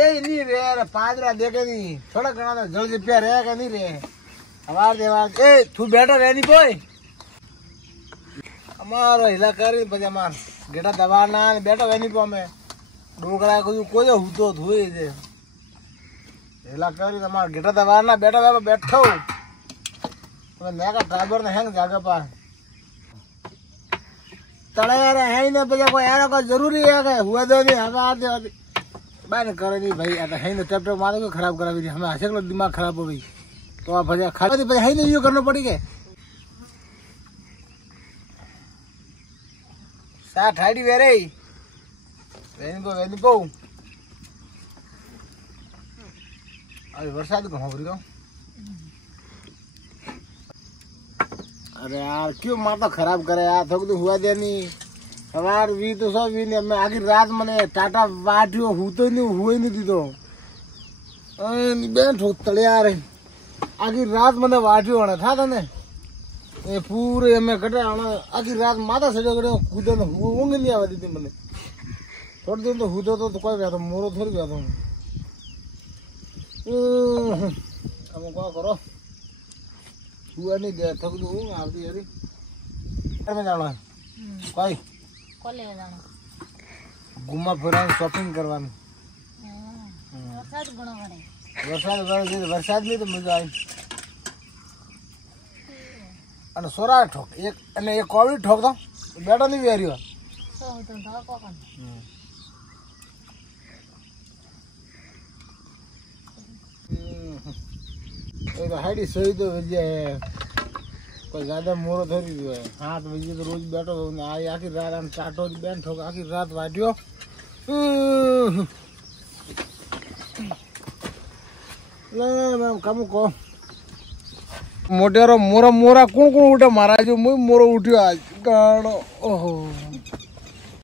ए नहीं रे यार पादरा देखे नहीं थोड़ा घना तो जल्दी पे रहे के नहीं रे हमार देवार ए तू बैठो रे नहीं कोई हमारो हिला करी પછી અમાર ગેટા દવાના ને બેઠો વેની પો મે ડોકરા કોઈ હુતો ધોઈ દે हिला करी અમાર ગેટા દવાના બેઠો બેઠો તમે મેકા ડ્રાઈવર ને હેંગ જાગે પા तड़े यार है ही ना बजा कोई यार का जरूरी है कि हुआ दो नहीं हमें आते आते बात करे नहीं भाई आता है ना टैप मारो को खराब करा भी हमें हंसे को दिमाग खराब हो गई तो आप भजा खा तो है नहीं यूँ करना पड़ी के साथ हाइडी वेरे वेनी पो अरे बरसात को हो रही अरे यार क्यों माता खराब करे यार थोक तो हुआ दे नहीं सवार वी तो सब वी नहीं मैं आखिर रात मने टाटा वाटियो हुतो नहीं हुए नहीं दी तो बेन ठोक तले यार आखिर रात मने वाटियो होना था ने ये पूरे मैं कटे आखिर रात माता से कटे कूदे तो ऊँग नहीं आवा दी थी मने थोड़ी दिन तो हुतो तो कोई गया तो मोरो थोड़ी गया तो अब क्या करो हुआ नहीं दे थक दो आवती यारी घर में जाना कोई कोले जाना घुमा फिरा शॉपिंग करवानी वरसाद गुणो करे वरसाद नहीं तो मजा आई અને સોરા ઠોક એક અને એક કોવી ઠોક દો બેટો નહીં વેર્યો સો તો ધો કોકન એ તો હાડી સોઈ તો વજે कोई ज्यादा मोरो थोड़ी है 7 बजे तो रोज बैठो आई आखिर रात हम चाटो बैन ठोक आखिर रात वाटियो ना मैं कम को मोटेरो मोरा मोरा कौन उठे महाराज मोरो उठ्यो आज गाड़ो ओहो